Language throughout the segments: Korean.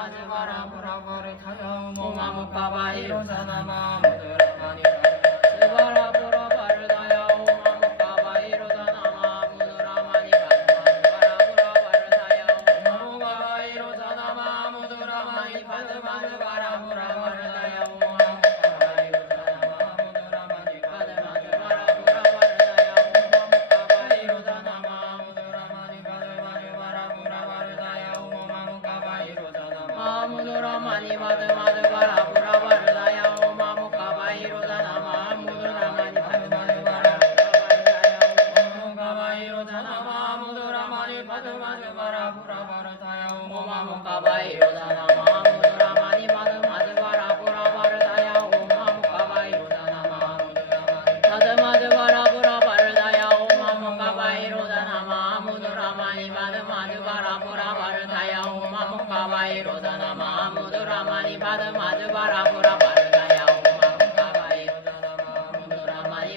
받으바라 보라바르타야 오마무카바이로 사나마 무드라마니 스바라 보라바르다야 오마무카바이로 사나마 무드라마니 받으바라 보라바르다야 오마무카바이로 사나마 무드라마니 받으바라 보라바르다야 무드라마니 받으바라 보라바르다야 오마무카바이로 사나마 무드라마니 받으바라 오마무카바이로 사나마 무드라마니 받으바라 보라바르다야 오마무카바이로 사나마 무드라마니 받으바라 보라바르다야 오마무카바이로 사나마 받으바라 보라바르다야 오마무카바이로 사나마 무드라마니 받으바라 보라바르다야 오마무카바이로 사나마 무드라마니 받으바라 보라바르다야 오마무카바이로 사나마 무드라마니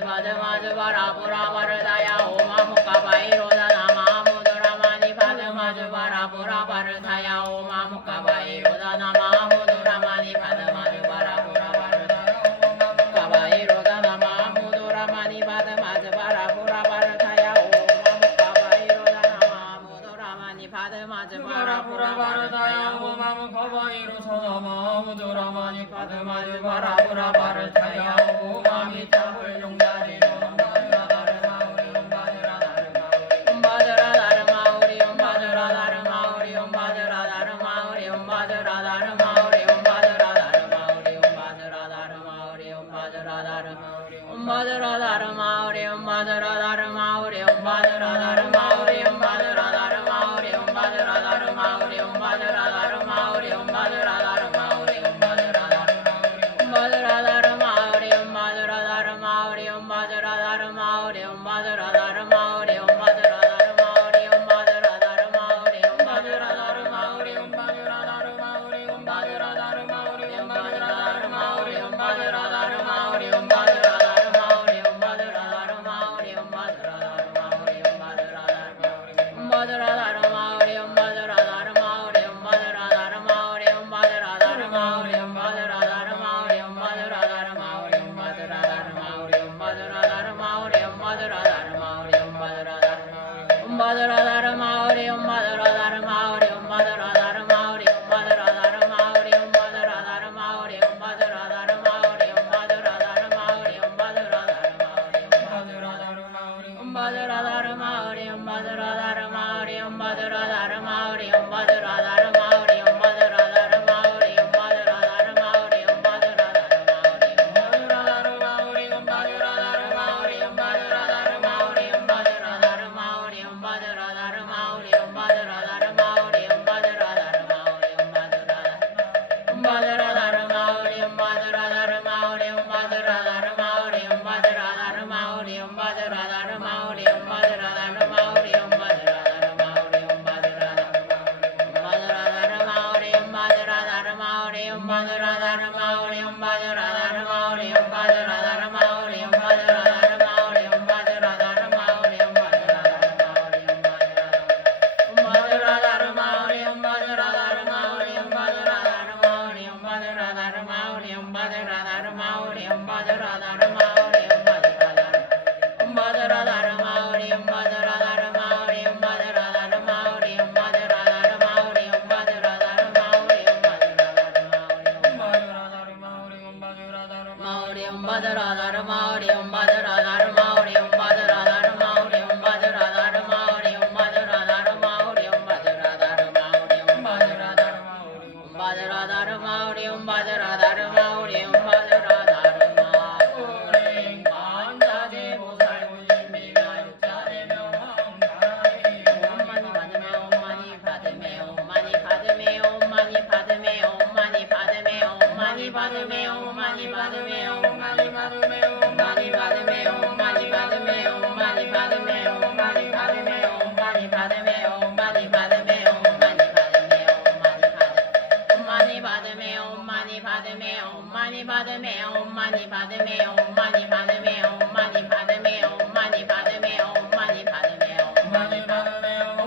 받으바라 보라바르다야 오마무카바이로 사나마 무드라마니 받으바라 보라바르다야 오마무카바이로 사나마 무드라마니 받으바라 보라바르다야 오마무카바이로 사나마 무드라마니 받으바라 보라바르다야 오마무카바이로 사나마 무드라마니 받으바라 보라바르다야 오마무카바이로 사나마 무드라마니 받으바라 보라바르다야 오마미타불 용다리로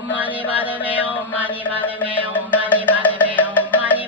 많이 받으며 많이 받으며 많이 받으며 많이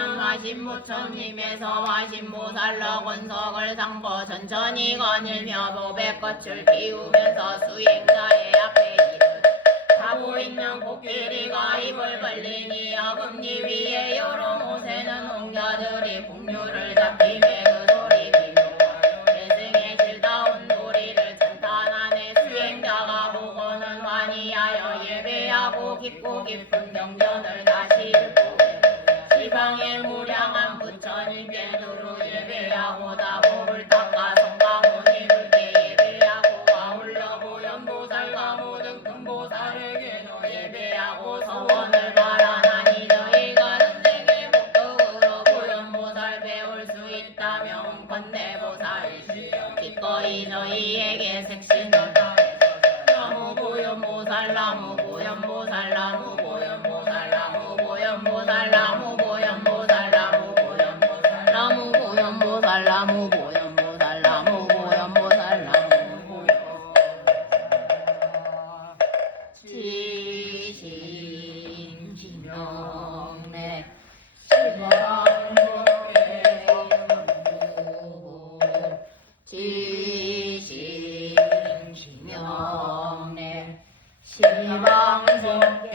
있는 화신부처님에서 화신보살러 권석을 상고 천천히 거닐며 보배꽃을 피우면서 수행자의 앞에 이르 가고 있는 코끼리가 입을 벌리니 어금니 위에 여러 모세는 홍자들이 풍류를 잡히매 그 소리 비교하여 대승의 질다운 놀이를 찬탄하네. 수행자가 보고는 환희하여 예배하고 깊고 깊은 경전을 다시 읽고 시방의 무량한 부처님께 두루 예배하고 다복을 닦아 성가모니들께 예배하고 아울러 보현보살과 모든 큰보살에게도 예배하고 서원을 바라나니 저희가 전생의 복덕으로 보현보살 배울 수 있다면 건대보살이시여 기꺼이 너희에게 색신을 나무 보현보살 나무 보현보살 나무 보현보살 나무 보현보살 나무 보현보살 나무 보현보살 나무 보현보살 나무 보현보살 나무 보현보살 나무 보현보살 지신지명래 시방법계 지신지명래 시방법계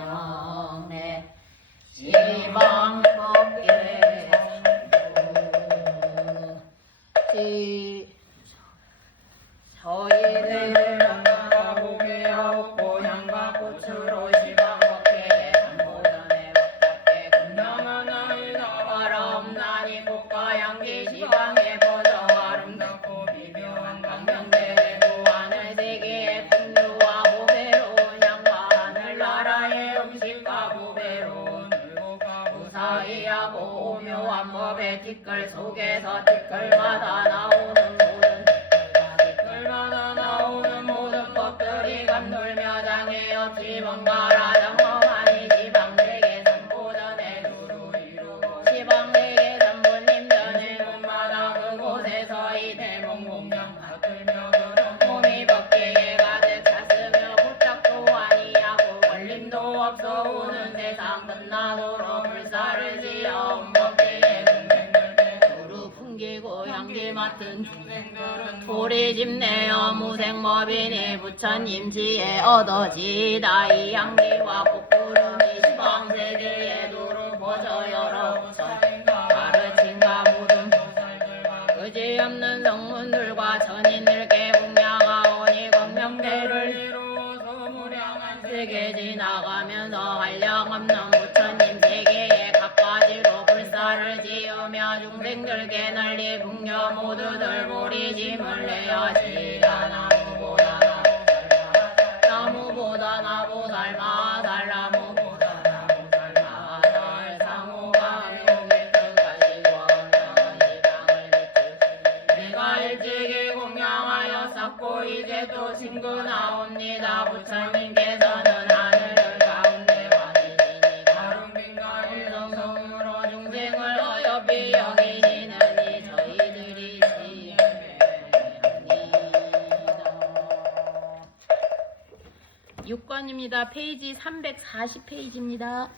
지신지명래 시방법계 저희를 만나보게 하옵고 향과 꽃으로 시방법계에 삼보전에 복잡게 금명하나이다. 바라옵나니 꽃과 향기 시방에 퍼져 아름답고 비묘한 광명대회도 하늘세계의 풍류와 보배로운 향과 하늘나라의 음식과 보배로운 물고가 무사히하고 오묘한 법의 티끌 속에서 티끌마다 나오는 모든 법들이 감돌며 장애여 지방가라 장엄하니 지방대계 삼보전에 두루 이루고 지방대계 삼부님 전에 몸마다 그곳에서 이 대목 공양 받들며 그런 몸이 법계에 가득 찼으며 부탁도 아니하고 걸림도 없어 오는 세상 끝나도록 불사를 지어 온 법계에 중생들께 두루 풍기고 향기 맡은 중생들은 소리집 내어 무생법이니 부처님 지혜 얻어지다. 이 향기와 꽃구름이 시방세계에 두루 퍼져 여러 부처님과 가르침과 모든 그지없는 성문들과 천인들께 공양하오니 광명대를 이루어서 무량한 세계 지나가면서 한량없는 부처님 세계에 각가지로 불사를 지으며 중생들께 널리 풍겨 모두들 보리짐을 내어지라. 나무보다 나보살 마살 나무보다 나보살 마살 상호가 묘기를 가지고 시방을 비추시니 내가 일찍이 공양하여 쌓고 이제 또 친구나옵니다. 부처님께서는 하늘을 가운데 와시니 가름빈가 일성성으로 중생을 어여삐 여기시느니 저희들이 지혜합니다. 6권입니다. 페이지 340페이지입니다.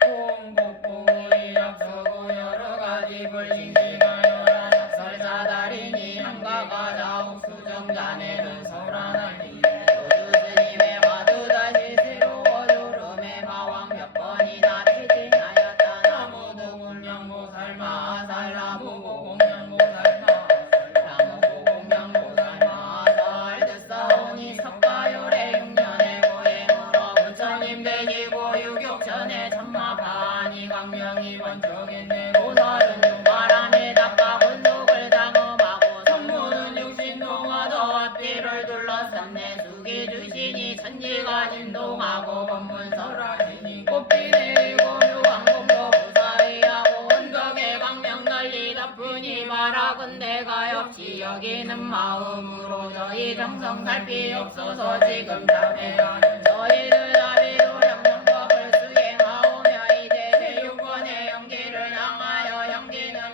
공복공이 앞서고 여러가지 불신심하여라 낙설사다리니 한가가 다옥수정자네는 설하나니 조주스님의 화두 다시 새로워 졸음의 마왕 몇 번이나 퇴진하였다. 나무도 공양보살 마살 나무고 공양보살 마살 나무고 공양보살 마살 듣사오니 석가열의 6년의 고행으로 부처님 되시고 유격전에 천마반이 강명이 번쩍했네. 보살은 육바람에 닦아 권속을 당엄하고 성모는 육신동화도 앞뒤를 둘러쌌네. 수기 주시니 천지가 진동하고 법문설하시니 꽃비 내리고 묘왕공도 무사히하고 원덕의 강명 널리 덮으니 바라건대가 역시 여기는 마음으로 저희 정성 살피옵소서. 지금 참회하는 저희들 다비도 영성법을 수행하오며 이제 제6권의 연기를 향하여 연기는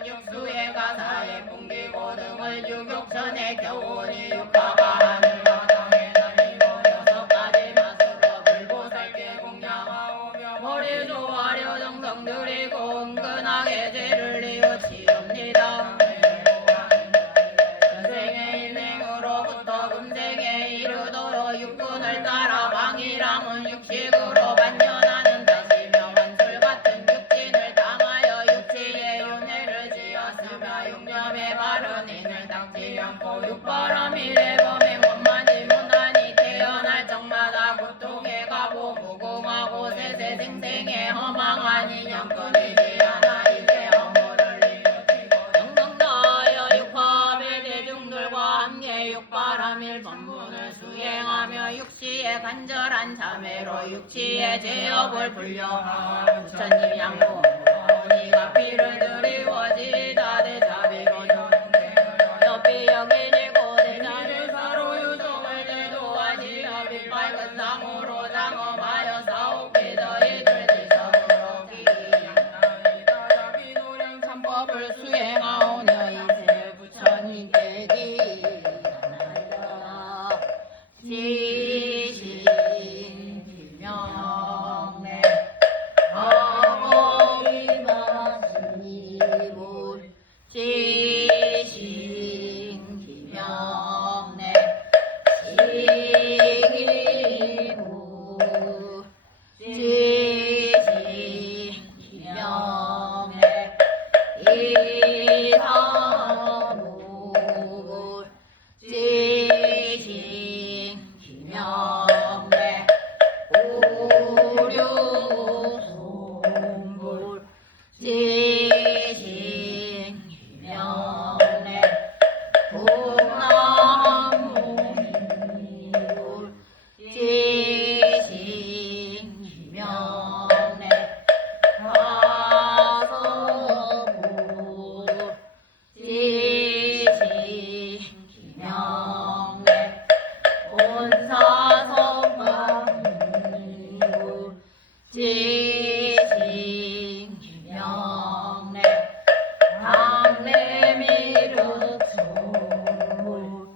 육치의 제업을 불려하고 부처님 양보 어머니가 피를 드리워지다 대자비로 옆이 여기지고 대자를 사로 유종을 제도하지 옆이 밝은 상으로 장엄하여 사옥기도 이들 지성으로 기양나이다자비노량 삼법을 수행하오며 이제 부처님 되기 지신 기명내 아모이마스니불 지신 기명내 지기무 지신 기명내 이사무불 지신 기명내 오류송불 지신 기명내 동남무불 지신 기명내 가거불 지신 기명내 본사성만불 지신 기명내 당내미륵송불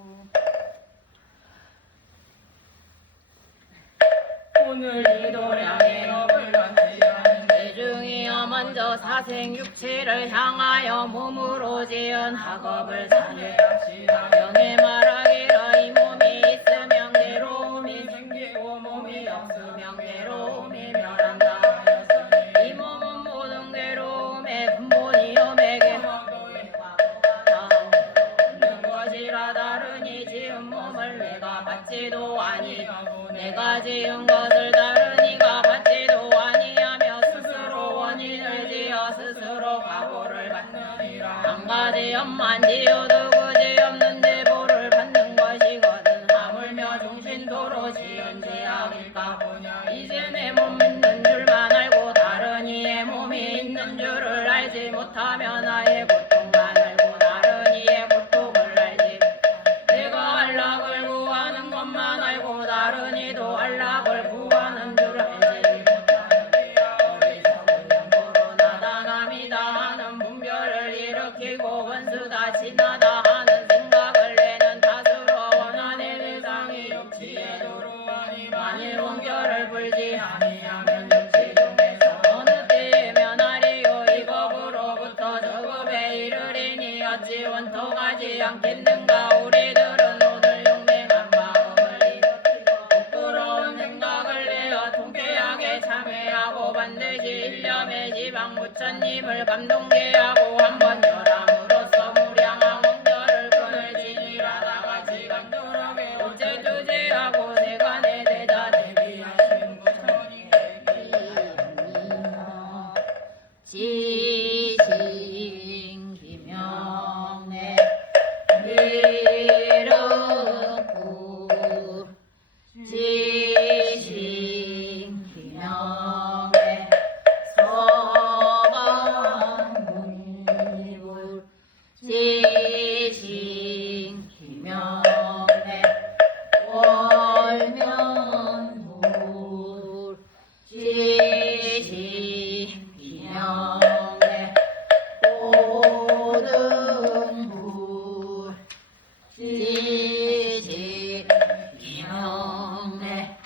오늘 이 도량의 업을 간지하는 대중이여 먼저 사생육체를 향하여 몸으로 지은 학업을 사죄합시다. 명예 말하기를 이 몸이 있으면 괴로움이 생기고 몸이 없으면 괴로움이 멸한다 하였으니 이 몸은 모든 괴로움의 근본이요 매개 있는 것이라 다르니 지은 몸을 내가 받지도 아니 내가 지은 것을 다른 이가 받지도 아니하며 스스로 원인을 지어 스스로 과보를 받느니라. 한가지엄만 지어도 그지없는 제보를 받는 것이거든 하물며 중신도로 지은 제약일까 보냐. 이제 내 몸 있는 줄만 알고 다른 이의 몸이 있는 줄을 알지 못하면 나의 고통만 알고 다른 이의 고통을 알지 내가 안락을 구하는 것만 알고 다른 이도 안락을 구하는 줄 알지 어리석은 나다남이다 하는 분별을 일으키고 원수다 진하다 하는 생각을 내는 탓으로 원한의 대상이 육치에 두루하니 만일 원결을 불지 아니하면 육치 중에서 어느 때에 면하리요 이 법으로부터 저 법에 이르리니 어찌 원통하지 않겠는가. 우리들은 오늘 용맹한 마음을 일으키고 부끄러운 생각을 내어 통쾌하게 참회하고 반드시 일념의 지방 부처님을 감동케 하고 한번 열함으로써 무량한 원결을 끊을지니라. 다같이 간절하게 우제주제하고 세간의 대자 대비하신 부처님 되기 지신 기명내 미륵불 지신 기명내 서방문불 지신 기명내 월면불 지신 기명내 오등불 지신 기명내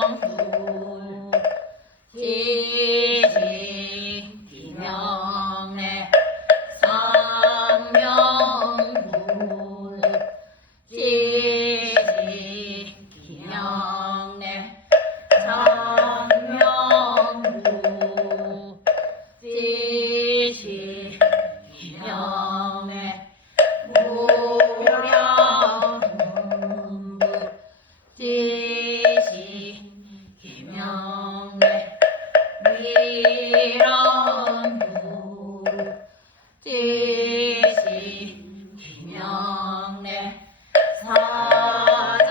오상불 지신 기명내 상명불 지신 기명내 장명불 지신 기명내 무량불 지신 기명내 미란불 지신 기명내 사자신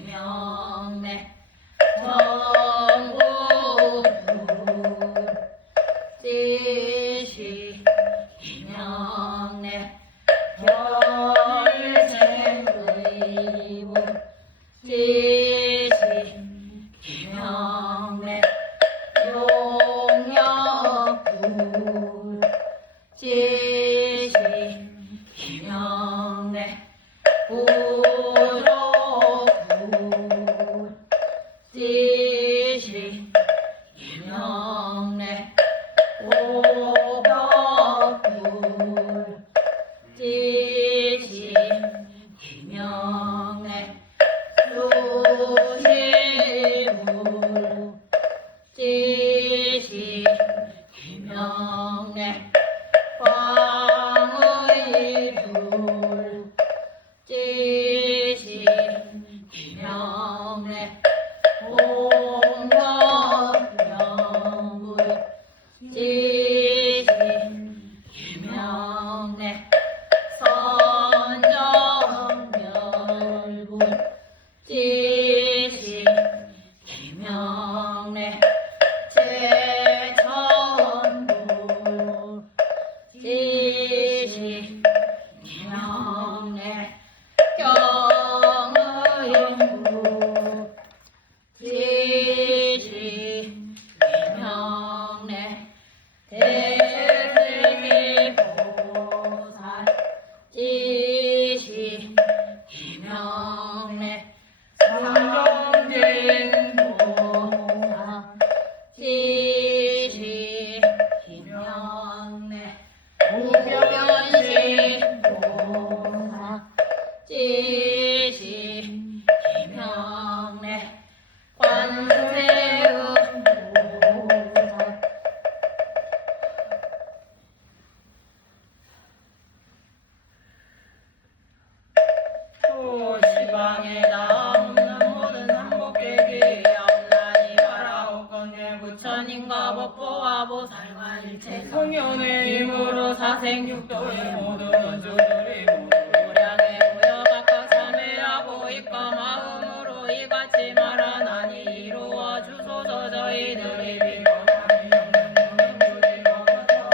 김영래 정국불 지시 김영래 별생의문 지시 김영래 용역불 지시 김영래 부족불 지시 김영래 오벽불 지시 김영래 수시불 지시 김영래 광의불 지시 김영래 홍덕명불 지시 김영래 선정멸불 지시 김영래 제천불 지시 김영래 경의불 지시 김영래 대승이보살 지시 김영래 상정진보살 지시 김영래 우변신보살 지시 김영래 관세음보살 시방에다 없는 모든 삼복계기 염라니 바라옵건제 부처님과 법보와 보살과 일체 성현의 힘으로 사생육도의 모든 원주들이 무량의 무여 각각 참회하고 이과 마음으로 이같이 말하나니 이루어 주소서 저희들이 비고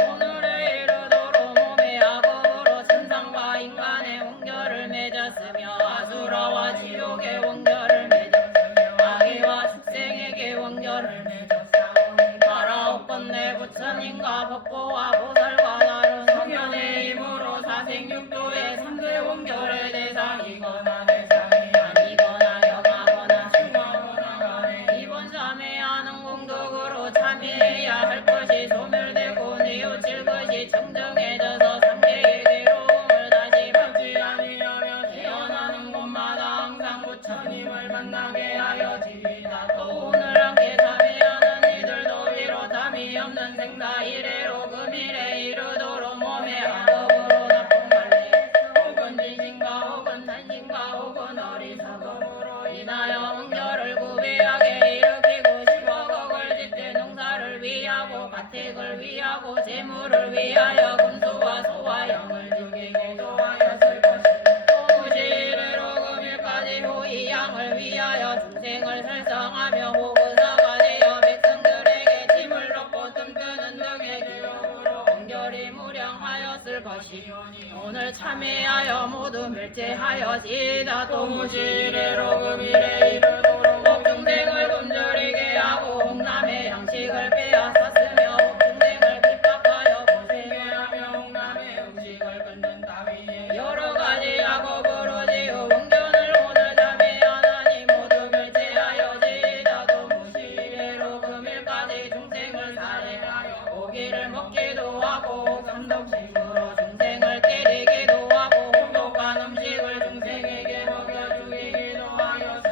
오늘의 이르도록 몸의 악업으로 천상과 인간의 원결을 맺었으며 아수라와 지옥의 원결을 맺었으며 아기와 축생에게 원결을 맺었사오니 바라옵건대 부처님과 법보와 보살과 나는 성현의 힘으로 사생육도의 삼세 원결의 대상이거나 대상이 아니거나 영하거나 중하거나 간에 이번 참회하는 공덕으로 참회해야 할 것이 소멸되고 뉘우칠 것이 청정해져서 상대의 괴로움을 다시 받지 아니하며 태어나는 곳마다 항상 부처님을 만나게 하여 지리다. 또 오늘 함께 참회하는 이들도 위로 잠이 없는 생다 이래로 금일에 이르도록 몸의 악업으로 나쁜 관리 혹은 지신과 혹은 산신과 혹은 어리석음으로 인하여 원결을 구비하게 일으키고 시워곡을 짓되 농사를 위하고 가택을 위하고 재물을 위하여 금수와 소와 영을 죽이게 도하였을 것이다. 또 무시일로 금일까지 호의 양을 위하여 중생을 설정하며 혹은 사가 되어 백성들에게 짐을 놓고 뜸뜨는 등의 기록으로 원결이 무량하였을 것이오니 오늘 참회하여 모두 멸제하여지이다. 또 무시일로 금일에 이르도록 옥중생을 굶주리게 하고 홍남의 양식을 빼앗았으며 옥중생을 핍박하여 고생해 하며 홍남의 음식을 끊는 따위에 여러 가지 악업으로 지어 원견을 오늘 참회하나니 모두 멸제하여지이다. 또 무시일로 금일까지 중생을 살해하여 고기를 먹기도 하고 삼독식으로 중생을 때리기도 하고 혹독한 음식을 중생에게 먹여 죽이기도 하여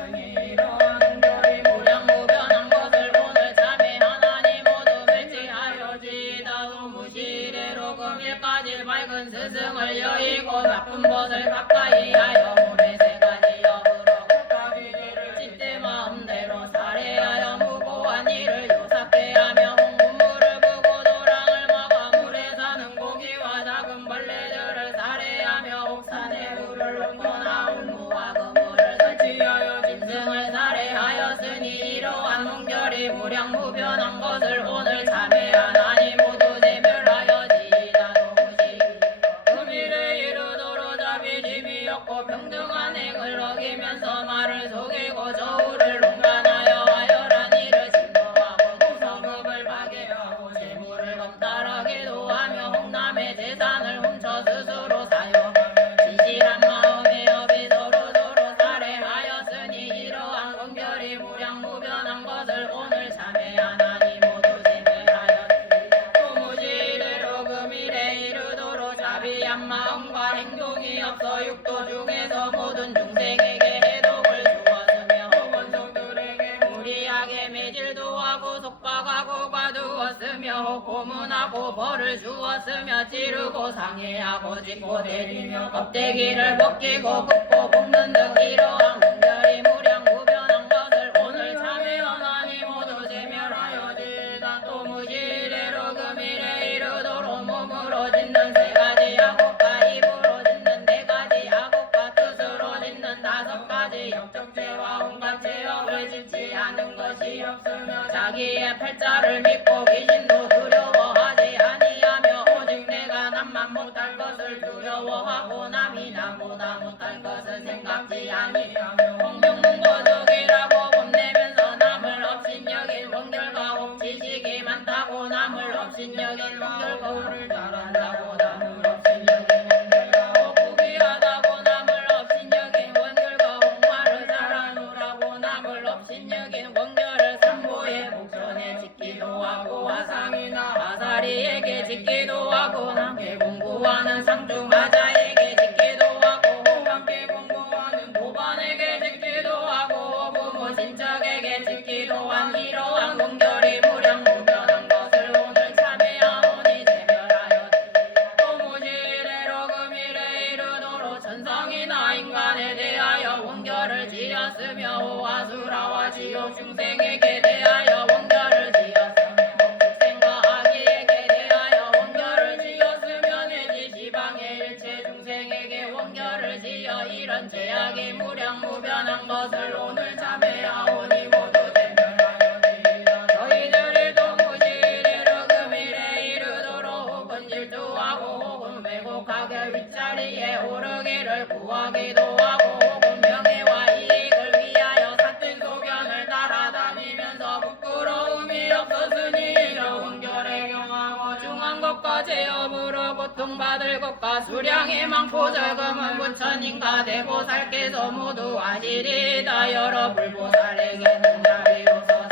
지으며 고문하고 벌을 주었으며 찌르고 상해하고 짚고 대리며 껍데기를 벗기고 굽고 볶는 등 이러한 문결이 무량 무변한 것을 오늘 참회하나니 모두 제멸하여지이다. 또 무지래로 금일에 이르도록 몸으로 짓는 세 가지 야곱과 입으로 짓는 네 가지 야곱과 뜻으로 짓는 다섯 가지 역적죄와 온갖 죄업을 짓지 않은 것이 없으며 자기의 팔자를 믿고 귀신도 두려워하지 아니하며 오직 내가 남만 못할 것을 두려워하고 남이 나보다 못할 것을 생각지 아니하며 공명문고적이라고 뽐내면서 남을 업신여긴 원결과 옥지식이 많다고 남을 업신여긴 원결 거울을 잘한다고 남을 업신여긴 원결과 부귀하다고 남을 업신여긴 원결과 홍화를 잘하노라고 남을 업신여긴 원결을 삼보의 목전에 짓기도 하고 화상이나 아사리에게 짓기도 하고 함께 공부하는 상중하자에게 짓기도 하고 함께 공부하는 도반에게 짓기도 하고 부모 친척에게 짓기도 한 이러한 공결이 무량 무변한 것을 오늘 참회하오니 제멸하였으리라. 또 무지래로 금일에 이르도록 천상이나 인간에 대하여 원결을 지었으며 오아수라와 지옥 중생에게 대하여 원결을 지었으며 목생과 아기에게 대하여 원결을 지었으며 내지 지방의 일체 중생에게 원결을 지어 이런 죄악이 무량 무변한 것을 오늘 참회하오니 모두 제멸하여지이다. 너희들이 또 무지래로 금일에 이르도록 혹은 질투하고 혹은 왜곡하게 윗자리에 오르기를 구하기도 하고 혹은 명예와 이익을 위하여 같은 소견을 따라다니면서 부끄러움이 없었으니 이런 원결에 경하고 중한 것과 제업으로 고통받을 것과 수량이 많고 적음은 부처님과 대보살께서 모두 하시리이다. 여러 불보살에게는 자비로서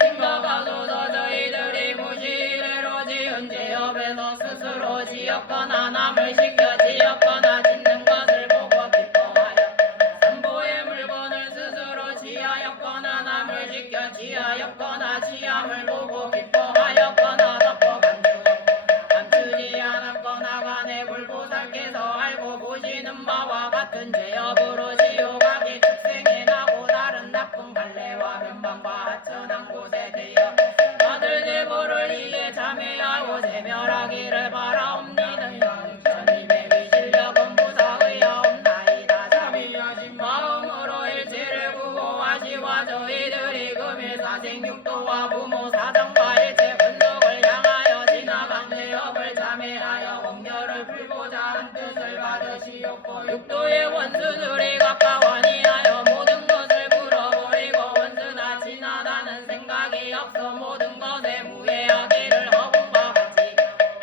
생각하소서. 저희들이 무시래로 지은 제업에서 스스로 지었거나 남을 시켜 지었거나 짓는 것을 보고 기뻐하여 삼보의 물건을 스스로 지하였거나 남을 시켜 지하였거나 지함을 보고 기뻐하였거나 덮어 감추지 않았거나 간에 불보살께서 알고 보시는 바와 같은 죄업으로 지옥하기 축생에 나고 다른 나쁜 갈래와 변방과 하천한 곳에 되어 받을 제보를 이에 참회하고 제멸하기를 바라옵니다. 주님의 위실력은 무사의하옵나이다. 자비하신 마음으로 일체를 구호하시와 저희들이 금일 사생육도와 부모 사상과 일체 분속을 향하여 지나간 죄업을 참회하여 원결을 풀고자 한 뜻을 받으시옵고 육도의 원수들이 가까워니 하여 모든 것을 풀어버리고 원수나 지나다는 생각이 없어 모든 것에 무해하기를 허공과 같이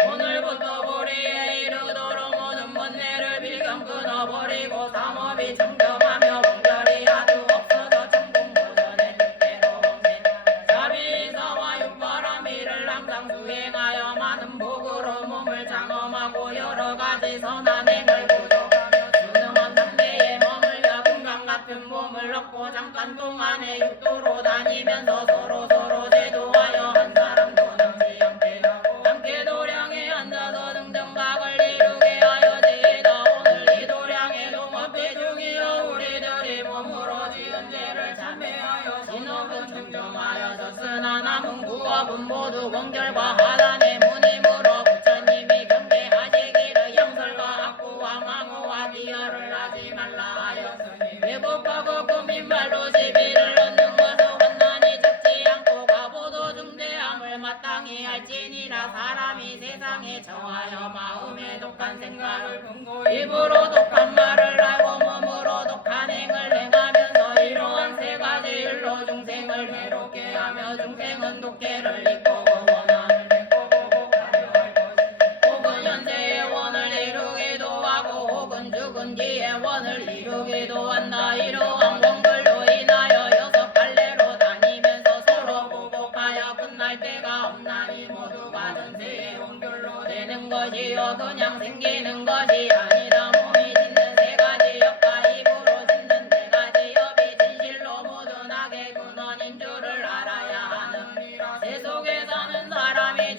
오늘부터 우리에 이르도록 모든 번뇌를 빌경 끊어버리고 삼업이 정정하며 원결이 아주 없어져 천국무전의 뜻대로 범생 자비사와 육바라미를 항상 수행하여 많은 복으로 몸을 장엄하고 여러가지 선한 행을 구독하며 유능한 담대에 머물며 금강 같은 몸을 얻고 잠깐 동안에 육도로 다니면서 서로 대도하여 한 사람도 남지 않게 하고 함께 도량에 앉아서 등등각을 이루게 하여지이다. 오늘 이 도량의 동업비 중이여 우리들이 몸으로 지은 죄를 참회하여 신업은 충정하여졌으나 남은 구업은 모두 원결과 하단의 무님으로 부처님이 경계하시기를 영설과 악구와 망호와 기여를 하지 말라 하였으니 왜곡하고 꾸민 말로 시비를 얻는 것은 환난이 적지 않고 가보도 중대함을 마땅히 할지니라. 사람이 세상에 처하여 마음에 독한 생각을 품고 입으로 독한 말을 하고 몸으로 독한 행을 행하면서 이러한 세 가지 일로 중생을 괴롭게 하며 중생은 독해를 입고 원한을 맺고 보복하려 할 것이니 혹은 현재의 원을 이루기도 하고 혹은 죽은 뒤의 원을 이루기도 한다. 이러한 원걸로 인하여 여섯 갈래로 다니면서 서로 보복하여 끝날 때가 없나니 모두가 전세의 원결로 되는 것이요 그냥 생기는 것이 아니다. 몸이 짓는 세 가지 역과 입으로 짓는 네 가지 업이 진실로 모든 악의 근원인 줄을 알아야 하느니라. 세 속에 사는 사람이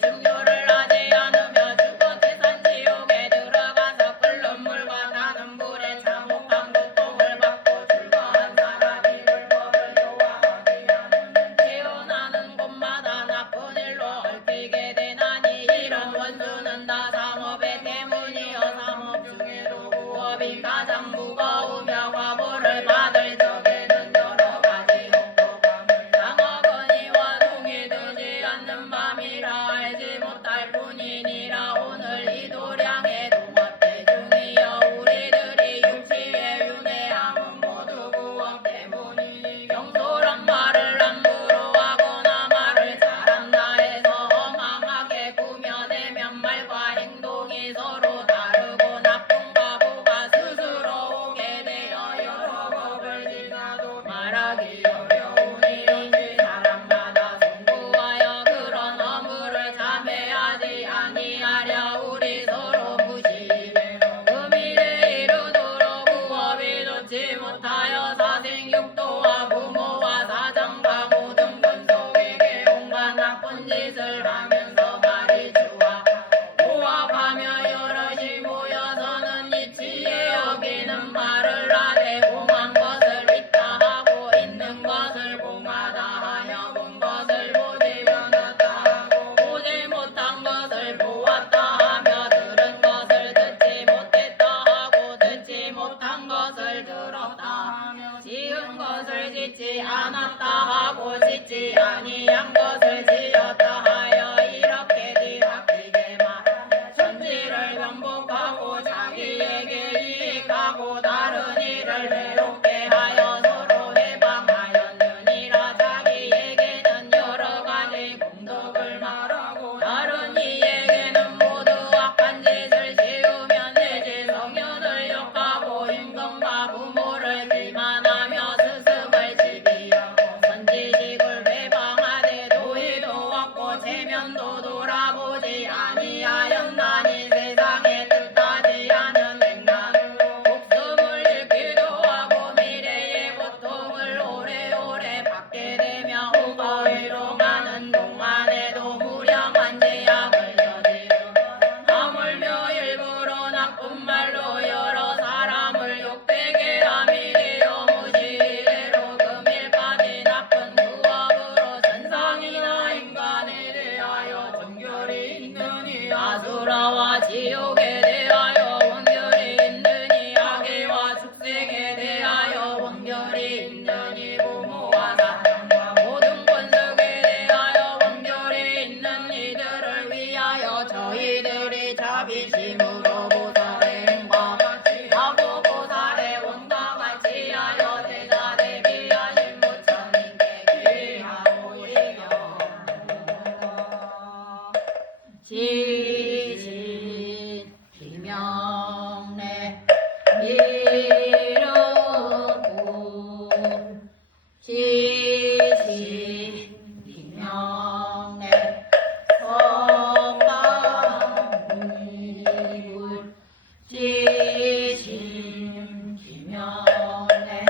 하기 어려우니 언제 사람마다 공부하여 그런 허물을 참회하지 아니하랴 우리 서로 무시해 금일에 이르도록 부업이 좋지 못하여 사생육도와 부모와 사장과 모든 권속에게 온갖 나쁜 짓을 하면서 말이 좋아 모압하며 여럿이 모여서는 이치에 여기는 말을 하되 공한 것을 있다 하고 있는 것을 공하다 하며 본 것을 보지 못했다 하고 보지 못한 것을 보았다 하며 들은 것을 듣지 못했다 하고 듣지 못한 것을 들었다 하며 지은 것을 짓지 않았다 하고 짓지 아니한 것을 지었다 하여 이렇게 뒤바뀌게 말하며 천지를 변복하고 자기에게 이익하고 다른 이를 괴롭게 하여 서로 해방하였느니라 자기에게는 여러 가지 공덕을 말하고 다른 이에게는 모두 악한 짓을 지으며 내지 성현을 욕하고 임금과 부모를 기만하며 스승을 시비하고 선지식을 배방하되 도의도 없고 체면도 돌아보지 아니하였나니 세상에 뜻하지 않은 맥락으로 목숨을 잃기도 하고 미래의 고통을 오래오래 받게 되며 후거위로 가는 동안에도 무량한 죄악을 저지르거든 하물며 일부러 나쁜 말로 여러 사람을 욕되게 함이래요 무시대로 금일까지 나쁜 부업으로 천상이나 인간에 대하여 정결이 있느니 아수라와 지옥에 대하여 원결이 있느니 악의와 축생에 대하여 원결이 있느니 부모와 사장과 모든 권속에 대하여 원결이 있는 이들을 위하여 저희들이 자비심으로 보살의 행과 같이 하고 보살의 원과 같이 하여 대자 대비하신 부처님께 귀하고 이겨 지신 비명내 이르고 지신 비명내 법방불 지신 비명내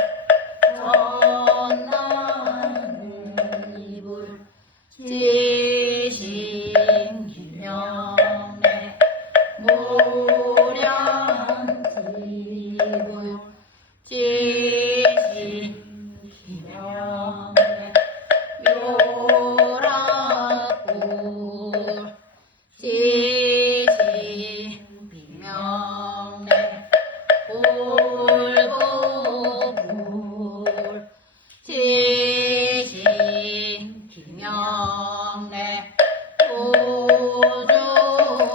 선남불 지신 기명내 무량지불 지신 기명내 묘락불 지신 비명내 불보불 지신 기명내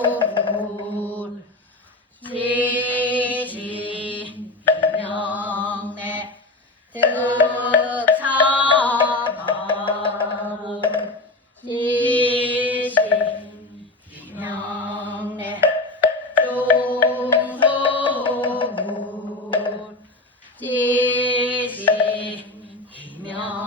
우주불 지신 기명내 득차가불 지신 기명내 중소불 지신 기명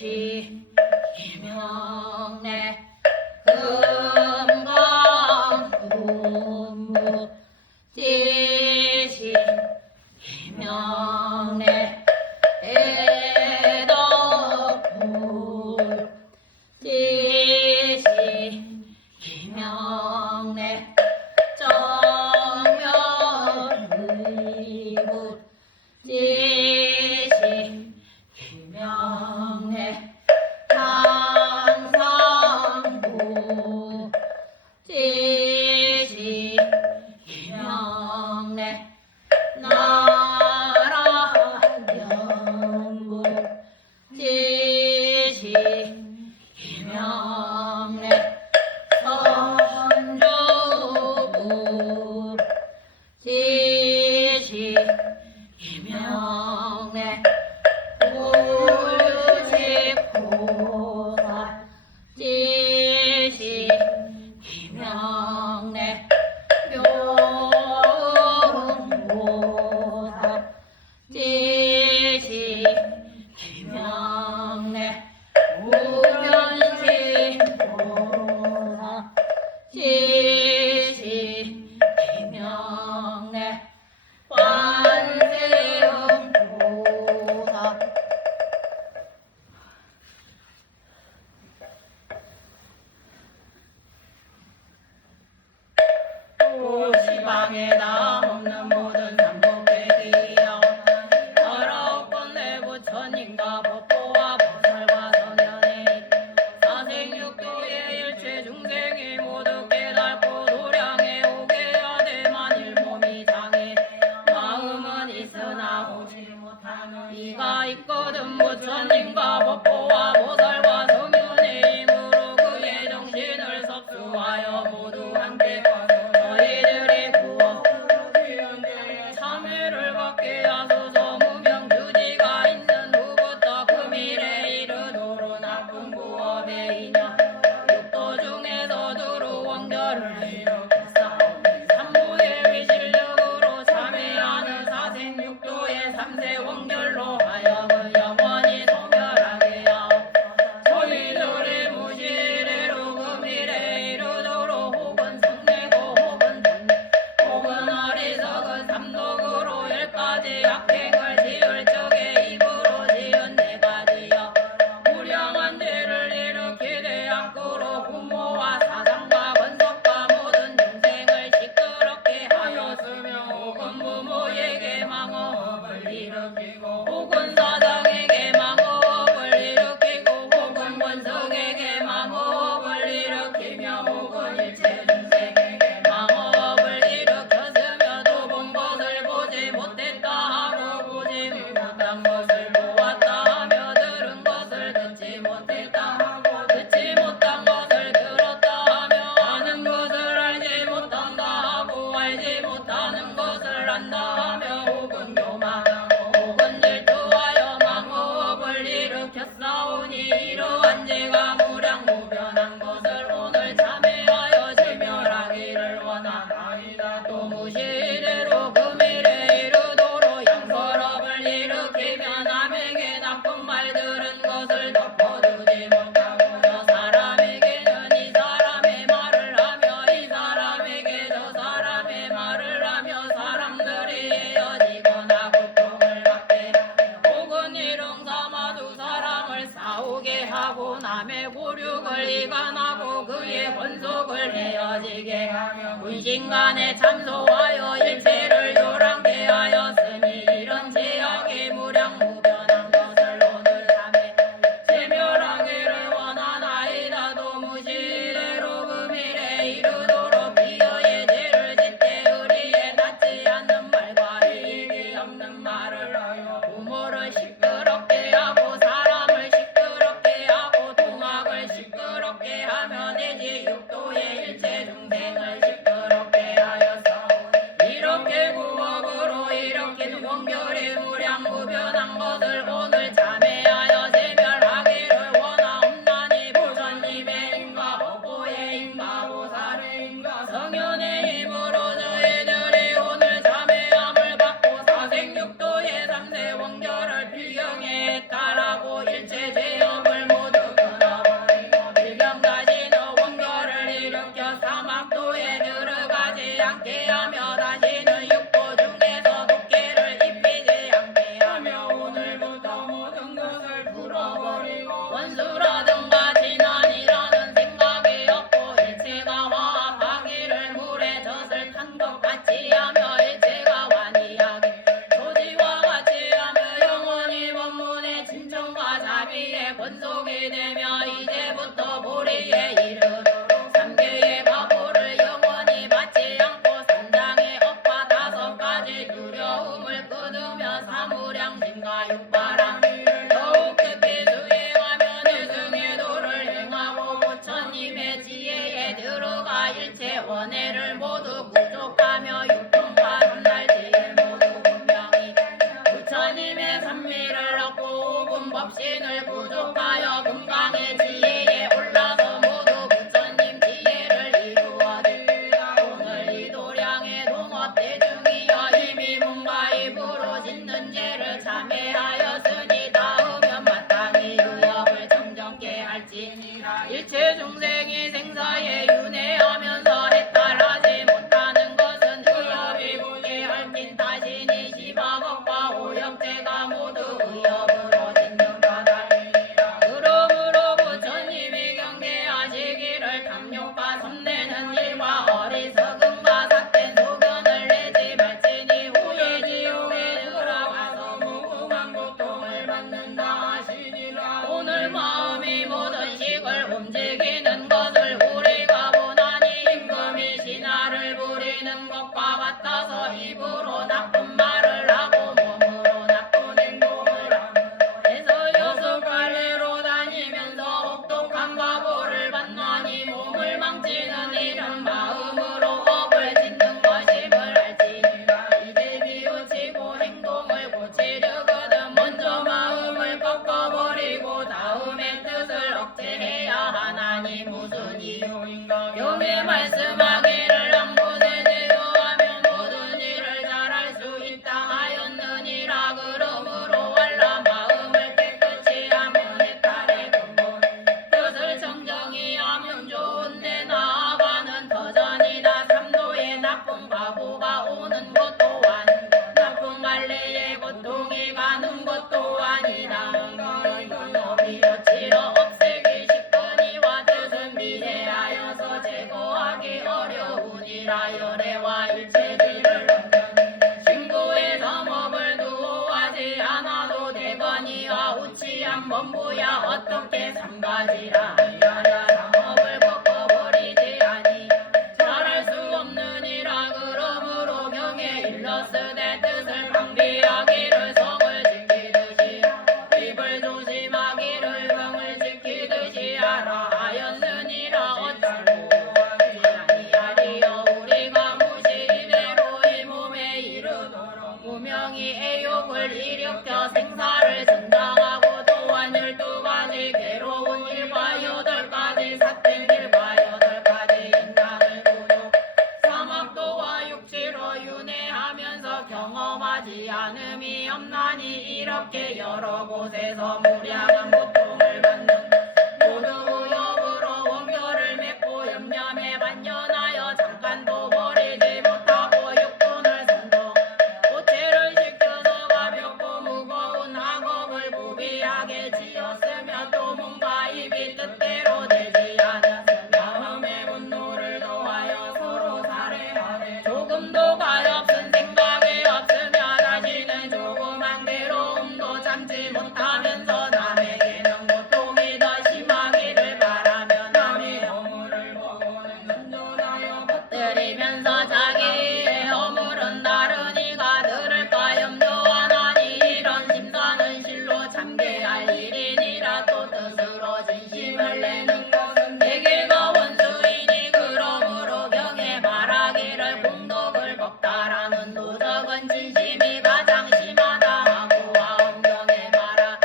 지시 이명래 금강군무 지시 이명래 애덕불 지시 이명래 정면의붓 지시 이명래 상상부 지시 이명래 나라연부 지시 이명래 선주부 지시 이명래 울직보살 지시 이명래 묘음보살 지시 이명래 무변신보살 지시 이명래 관세음보살 시방에다 없는 모든 삼복대기여 더러운 내 부처님과 법보와 보살과 성현이 사생육도의 일체 중생이 모두 깨닫고 도량에 오게 하되 만일 몸이 장해 마음은 있으나 오지 못하는 이가 있거든 부처님과 법보와 보살과 성현의 힘으로 그의 정신을 섭수하여 모두 함께 너희들이 구워 참회를 받게 하소서. 무명주지가 있는 후부터 금일에 이르도록 나쁜 부업에 인연 육도 중에서 두루 원결을 일으켰사. 삼무의 위실력으로 참회하는 사생육도의 삼세 원결로 하여금 영원히 소멸하게 하옵소서. 저희들이 무시례로 금일에 이르도록 혹은 성내고 혹은 어리석은 삼독으로 10가지 악행을 지을 적에 입으로 지은 4가지여 무량한 죄를 일으키되 악으로 부모와 사장과 권속과 모든 중생을 시끄럽게 하였으며 혹은 부모에게 망어업을 일으키고 혹은 사장에게 망어업을 일으키고 혹은 권속에게 망어업을 일으키며 혹은 일체 중생에게 망어업을 일으켰으며 또 본 것을 보지 못했다 하고 보지 못한 것을 보았다 하며 들은 것을 듣지 못했다 하고 듣지 못한 것을 들었다 하며 아는 것을 알지 못한다 하고 알지 못하는 것을 안다 하며 혹은 교만하고 혹은 질투하여 망어업을 일으켰사오니 이러한 죄가 무량무변한 것을 오늘 참회하여 제멸하기를 원하나이다. 또 무시대로 금일에 이르도록 양설업을 일으키며 남에게 나쁜 말 들은 것을 덮어두지 못하고 저 사람에게는 이 사람의 말을 하며 이 사람에게 저 사람의 말을 하며 사람들이 헤어지거나 고통을 받게 하며 혹은 일용삼아 두 사람을 싸우게 하고 남의 고륙을 이간하고 그의 권속을 헤어지게 하며 군신간에 참소하여 일체를 요란케 하였으니 이런 제약의 무량무변한 것을 오늘 참회 제멸하기를 원하나이다. 또 무시대로 금일에 이르도록 비어의 죄를 짓되 의리에 닿지 않는 말과 일이 없는 말을 하여 부모를 시끄럽게 하고 사람을 시끄럽게 하고 동학을 시끄럽게 하며 내지 육도의 일체 중생을 시끄럽게 하였사오니 이렇게 구업으로 이렇게 원결이 무량무변한 것을 오늘 참회하여 제멸하기를 원하옵나니 부처님의 힘과 법보의 힘과 보살의 힘과 성현의 힘으로 너희들이 오늘 참회함을 받고 사생육도의 삼세 원결을 필경에 따라고 일체 죄업을 자비의 권속이 되며 이제부터 보리에 이르도록 3개의 바보를 영원히 받지 않고 산장의 업과 5가지 두려움을 끊으며 사무량심과 육바람 더욱 깊이 수행하며 내승의 도를 행하고 부처님의 지혜에 들어가 일체 원해를 모두 구족하며 육통과 삼날지에 모두 분명히 부처님의 산미를 얻고 오분 법신을 구족하여 금강의 지혜에 올라서 모두 부처님 지혜를 이루어들리라. 오늘 이 도량의 동업 대중이여 이미 몸과 입으로 짓는 죄를 참회하였으니 다음은 마땅히 의업을 정정케 할지니라. 일체 중생이 생사에 윤회하면서 해탈하지 못하는 것은 의업이 무죄할 낀 탓이니 시바법과 오역죄가 모두 의업으로 짓는 바다니라. 그러므로 부처님이 경계하시기를 탐욕과 섭내는 일과 어리석음과 삭된 소견을 내지 말지니 후에 지옥에 들어가서 무궁한 고통을 받는다 하시니라. 오늘 마음이 모든 식을 움직이는 것을 우리가 보나니 임금이 신하를 부리는 것과 같아서 입으로 나쁜 말을 하고 몸으로 나쁜 행동을 해서 여섯갈래로 다니면서 혹독한 과보를 받나니 몸을 망치는 이런 마음으로 업을 짓는 것임을 알지니라. 이제 비우치고 행동을 고치려거든 먼저 마음을 꺾어버리고 다음에 뜻을 억제해야 하나니 무슨 이유인가. 경에 말씀하기를 양보를 제어하면 모든 일을 잘할 수 있다 하였느니라. 그러므로 알라 마음을 깨끗이 하면 해탈의 근본 뜻을 정정히 하면 좋은데 나아가는 터전이다. 삼도의 나쁜 과보가 오는 것 또한 나쁜 갈래의 고통이 가는 것 또한이다. 이놈이 어찌러 없애기 쉽거니와 뜻은 미래하여서 제거하기 어려우니라. 열애와 일체지를 신구의 넘업을 두어하지 않아도 되거니와 우치한 범부야 어떻게 삼가지라. 넘업을 꺾어버리지 아니 잘할 수 없느니라. 그러므로 경에 일러스되 뜻을 방비하기를 성을 지키듯이 입을 조심하기를 경을 지키듯이 하라 하였느니라. 어쩔고 아니하리여 우리가 무시 이대로 이 몸에 이르도록 무명히 애욕을 일으켜 생사를 전당하고 또한 12가지 괴로운 일과 8가지 삿된 일과 8가지 인간을 구족 사막도와 육지로 윤회하면서 경험하지 않음이 없나니 이렇게 여러 곳에서 무량한 고통을 받는 모두 의업으로 원결을 맺고 염려에 반연하여 잠깐도 버리지 못하고 육군을 선동 고체를 시켜서 가볍고 무거운 학업을 부비하게 지었으며 또 몸과 입이 뜻대로 되지 않았으며 마음의 분노를 더하여 서로 살해하되 조금도 가엾은 생각이 없으며 다시는 조그만 괴로움도 참지 못하면서 남에게는 고통이 더 심하기를 바라며 남의 허물을 보고는 전전하여 퍼뜨리면서 자기의 허물은 다른 이가 들을까 염려하나니 이런 심사는 실로 참게할 일이니라. 또 뜻으로 진심을 내는 것은 내게가 원수이니 그러므로 경에 말하기를 공덕을 먹다라는 도덕은 진심이 가장 심하다 하고 와엄경에 말하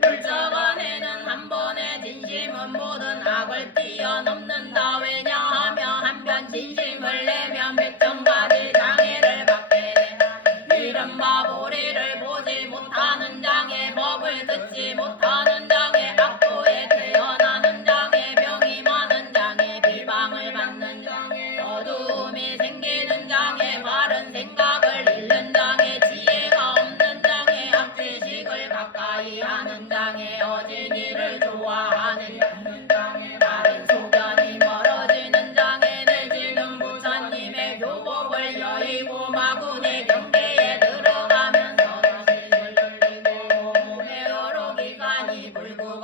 물자간에는 한 번의 진심은 모든 악을 뛰어넘는다. 왜냐하며 한편 진심을 내면 100,000가지 장애를 받게 되나 이런 바보리를 보지 못하는 장애 법을 듣지 못하는 장애 악도에 태어나는 장애 병이 많은 장애 비방을 받는 장애 어두움이 생기는 장애 바른 생각을 잃는 장애 지혜가 없는 장애 악지식을 가까이 하는 장애 어진 일을 좋아하는 장애 바른 소견이 멀어지는 장애 내지는 부처님의 교법을 여의고 마군의 경계에 들어가면서 너식을 들리고 몸의 여러 기관이 불구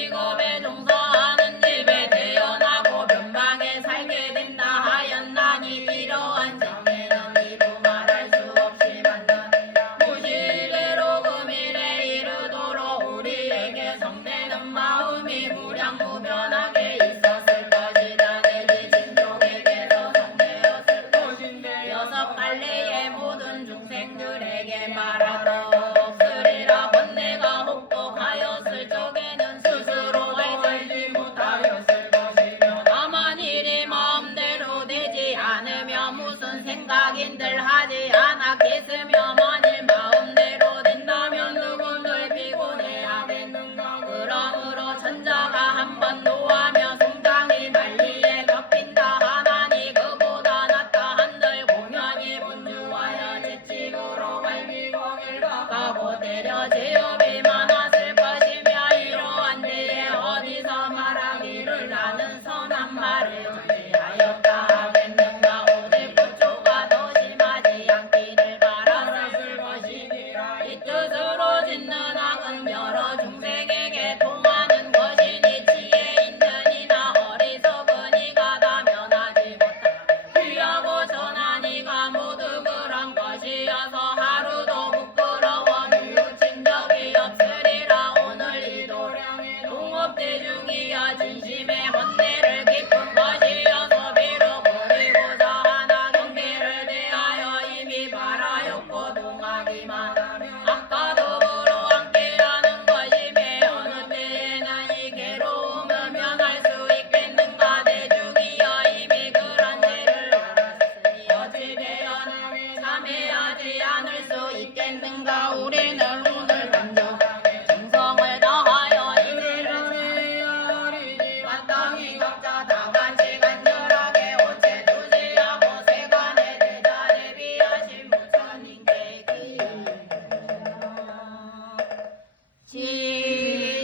직업에 종사하는 집에 태어나고 변방에 살게 된다 하였나니 이러한 장애는 이루 말할 수 없이 만나니라. 무실대로 금일에 이르도록 우리에게 성내는 마음이 무량무변하게 있었을 것이다. 내지 신족에게도 성내었을 것인데 여섯 갈래의 모든 중생들에게 말하었으리라. 번뇌가 혹독하였을 적에는 스스로 알지 못하였을 것이며 다만 일이 마음대로 되지 않으며 무슨 생각인들 하지 않았겠으며 만일 마음대로 된다면 누군들 피곤해야 되는가. 그러므로 천자가 한번 노하며 송장이 만리에 덮인다 하나니 그보다 낫다 한들 공연히 분주하여 채찍으로 갈기공을 박하고 때려 제업이 많았을 것이며 이러한 데에 어디서 말하기를 나는 선한 말을 의지하였다 하겠는가. 오늘 고초가 더 심하지 않기를 바랐을 것이니라. 이 뜻으로 짓는 악은 여러 중생에게 통하는 것이니 지혜 있는 이나 어리석은 이가 다 면하지 못하라. 귀하고 선한 이가 모두 그런 것이어서 하루도 부끄러워 뉘우친 적이 없으리라. 오늘 이 도량의 동업대중이여 진심의 헌내를 깊은 것이어서 비록 버리고자 하나 경계를 대하여 이미 바라였고 동하기만 하며 아까 더불어 함께하는 것이며 어느 때에는 이 괴로움을 면할 수 있겠는가. 대중이여 이미 그런 죄를 알았으니 어찌 되어는 참회하지 않을 수 있겠는가. 우리는 오늘 간절하게 정성을 다하여 이들을 위하리니 마땅히 각자 다같이 간절하게 오체 투지하고 세간의 대자를 비하신 부처님께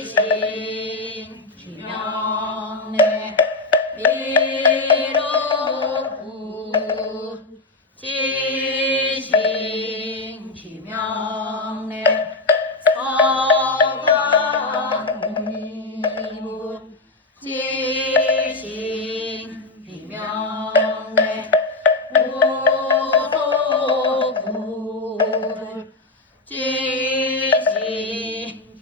지신 기명내 미로구 지신 기명내 서가문이구 지신 비명내 무도불 지신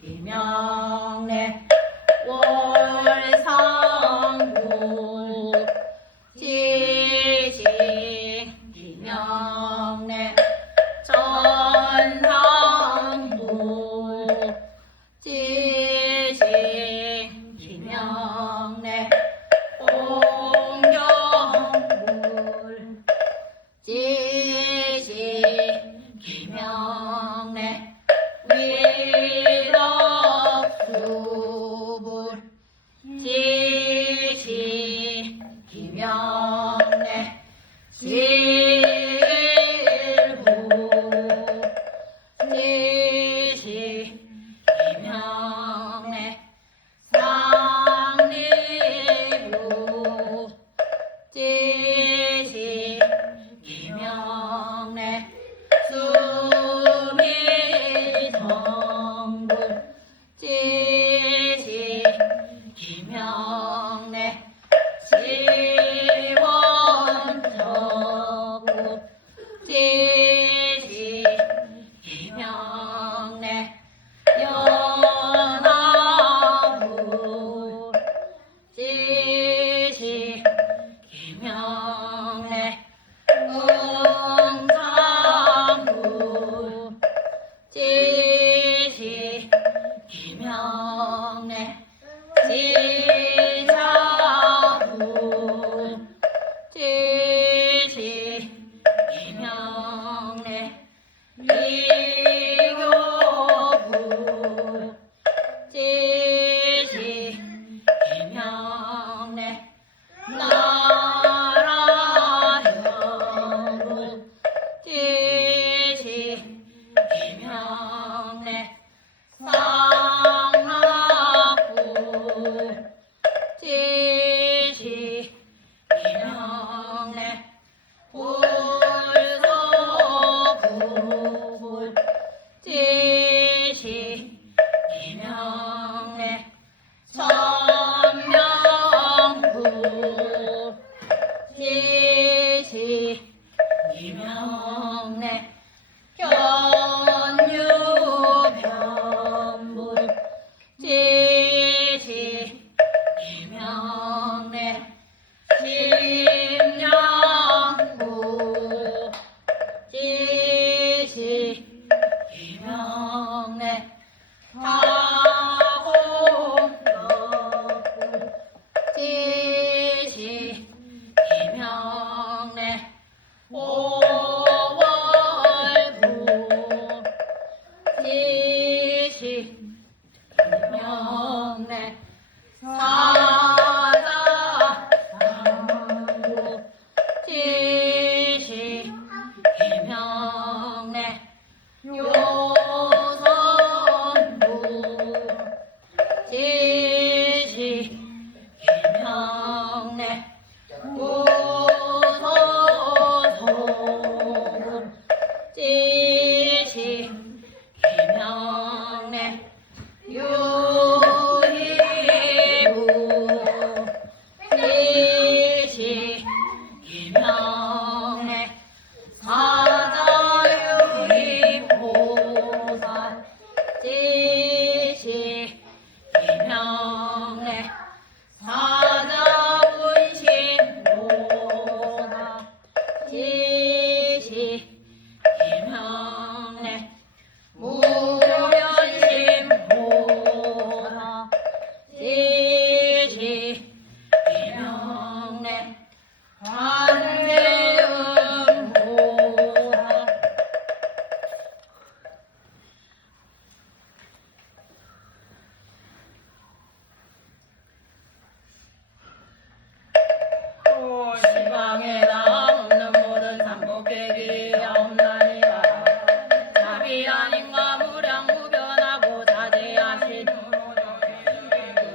비명내 월상구 지신 비명내 전상구 지신 비명내 공경불 지신 비명내 위덕수불 지신 비명내 질구 지신 비명내 상리구 지신 비명내 수미정불 지신 비명내 지원정구 지신 비명내 연하불 지신 비명내 응상불 지신 비명내 지자불 지신 비명내 이교불 지신 비명내 나라형불 지신 비명내 상락불 지신 비명내 불소불 지신 비명내 명래 사자 상구 지시 계명래 요선부 지시 계명래 우서소금 지시 계명래 유희부 지시 계명래 사자유리보살 지시 계명래 사자분신보살 지시 계명래 무변신보살 지시 계명래 관세음보살 시방에다 없는 모든 삼복객이 아홉나니 가라 자비 아닌가 무량무변하고 자제하신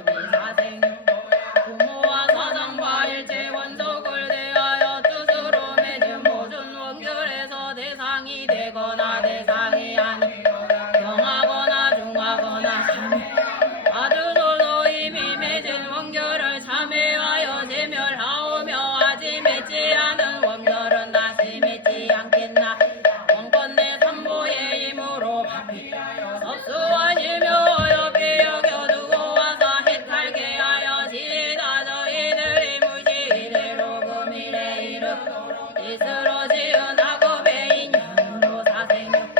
금이사생 부모와 사장과 일체 원속을 대하여 스스로 맺은 모든 원결에서 대상이 되거나 대상이 아니거나 경하거나 중하거나 아드솔로 이미 맺은 원결을 참회하여 제멸하오며 아직 맺지 않은 원결은 다시 맺지 않겠나 원권 내 삼보의 힘으로 바피하여 접수하시며 옆에 여겨두고 와서 해탈게 하여 지다 저희들이 무지이래로 금일에 이르도록 스스로 지은 악업의 인연으로 사생하고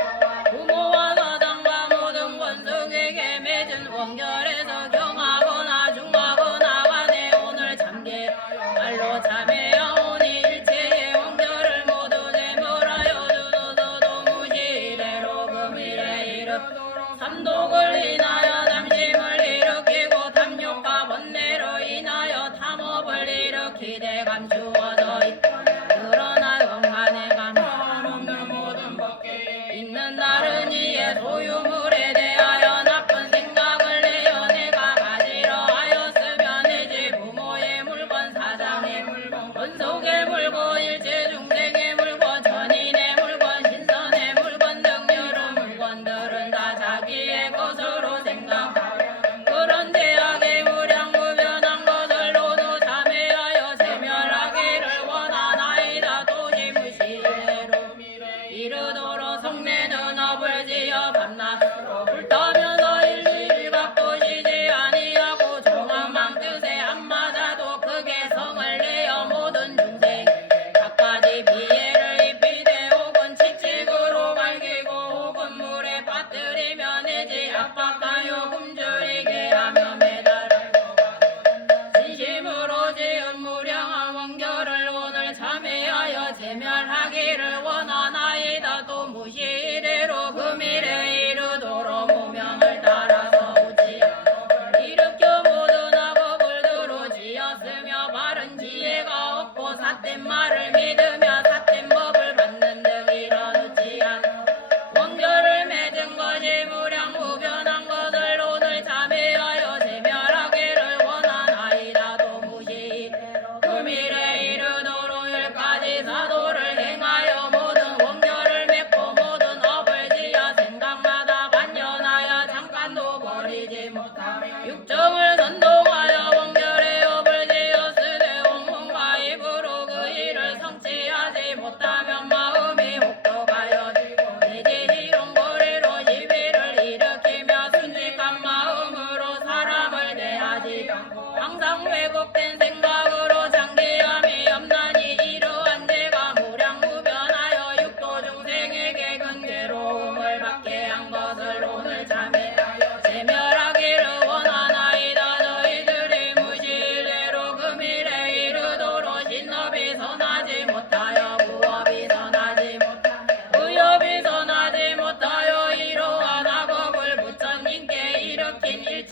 부모와 사장과 모든 권속에게 맺은 원결에서 경하거나 중하거나 간에 오늘 참게 말로 참회하오니 일체의 원결을 모두 제물하여 주소서도 무시이래로 금일에 이르도록 삼독을 인하여 담심을 일으키고 탐욕과 번뇌로 인하여 탐업을 일으키되 감추어져 있고 그러나 원간에 감추 없는 모든 법계에 있는 날은 이에 소유물에 대하여 나쁜 생각을 내어 내가 가지러 하였으면 이제 부모의 물건 사장의 물건 권속의 물건 일체 중생의 물건 전인의 물건 신선의 물건 등 여러 물건들은 다 자기의 것으로 생각하여 그런 제약의 무량무변한 것을 모두 참회하여 제멸하기를 원하나이다 도시 무시대로 이르도록 성내는 업을 지어 밤낮으로 불타면서 일주일 갖고 쉬지 아니하고 종합망 뜻에 안마다도 크게 성을 내어 모든 중생 각가지 피해를 입히되 혹은 치칙으로 갈기고 혹은 물에 빠뜨리며 내지 압박하여 굶주리게 하며 매달고 진심으로 지은 무량한 원결을 오늘 참회하여 제멸하기를 원하나이다 또 무시이래로 금일에 이르도록 무명을 따라서 우지하고 일으켜 모든 악업을 두루지었으며 바른 지혜가 없고 삿된 말을 믿으며 삿된 법을 받는 등 이런 우지한 원결을 맺은 것이 무량무변한 것을 오늘 참회하여 제멸하기를 원하나이다 또 무시이래로 금일에 이르도록 10가지 사도를 행하여 모든 원결을 맺고 모든 업을 지어 생각마다 반전하여 잠깐도 버리지 못하며 육정을 선동하여 원결의 업을 지었으되 온몸과 입으로 그 일을 성취하지 못하면 마음이 혹독하여지고 내지 희롱거리로 시비를 일으키며 순직한 마음으로 사람을 대하지 않고 항상 왜곡된 생각으로 장기함이 없나니 이러한 죄가 무량무변하여 육도 중생에게 근괴로움을 받게 한 것을 오늘 참회하여 제멸하기를 원하나이다 너희들이 무시일대로 금일에 이르도록 신업이 선하지 못하여 무업이 선하지 못하며 의업이 선하지 못하여 이러한 악업을 부처님께 일으킨 일체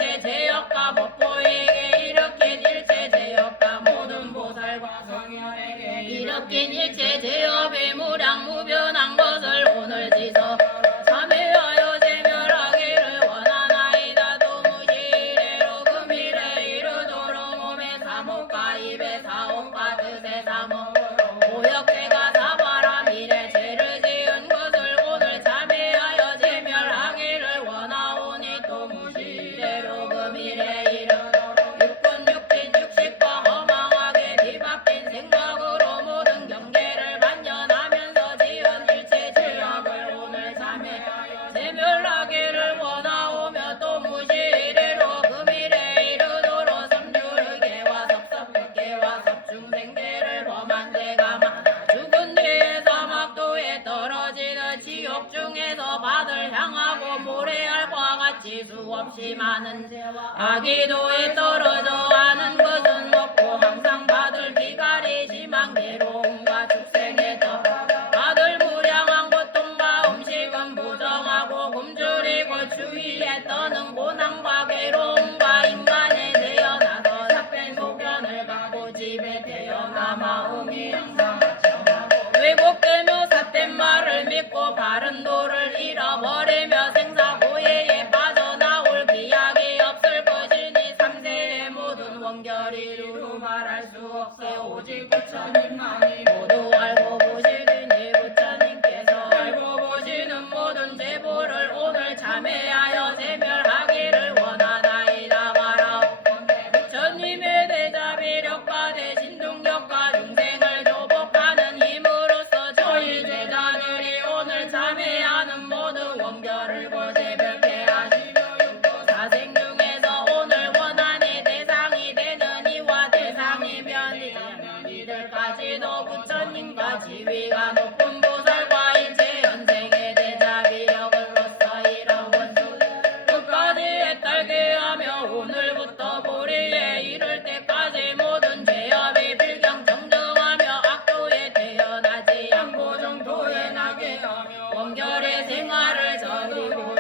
금일에 이르도록 육군 육진 육식과 허망하게 뒤바뀐 생각으로 모든 경계를 반전하면서 지은 일체 죄악을 오늘 참회하여 제멸하기를 원하오며 또 무시이래로 금일에 이르도록 삼주르게와 섭섭백계와 섭중생계를 범한 죄가 많아 죽은 뒤에 사막도에 떨어지는 지옥 중에서 받을 향하고 모래알과 같이 수없이 많은 죄와 아기도에 떨어져 하는 것은 없고 항상 받을 비가리 심한 괴로움과 축생에 떨어 받을 무량한 고통과 음식은 부정하고 굶주리고 주위에 떠는 고난과 괴로움과 인간에 태어나서 삭된 소견을 갖고 집에 태어나 마음이 항상 왜곡되며 삿된 말을 믿고 바른 도를 잃어버리며 생사고해에 빠져나올 기약이 없을 것이니 삼세의 모든 원결이로 말할 수 없게 오직 부처님만이 모두 알고 보시리니 부처님께서 알고 보시는 모든 제보를 오늘 참회하여 세멸하기를 원하나이다 말하옵건대 부처님의 대자비력과 대신중력과 중생을 조복하는 힘으로써 저희 제자들이 오늘 참회하는 모든 원결을 고세별케 하시며 육도 사생 중에서 오늘 원한이 대상이 되는 이와 대상이면 이들까지도 부처님과 지위가 높은 보살과 일체 현생의 대자비력으로서 이런 원수 끝까지 딸게 하며 오늘부터 보리에 이를 때까지 모든 죄업이 필경 정정하며 악도에 태어나지 않고 정토에 나게 하며 원결의 생활을 저리고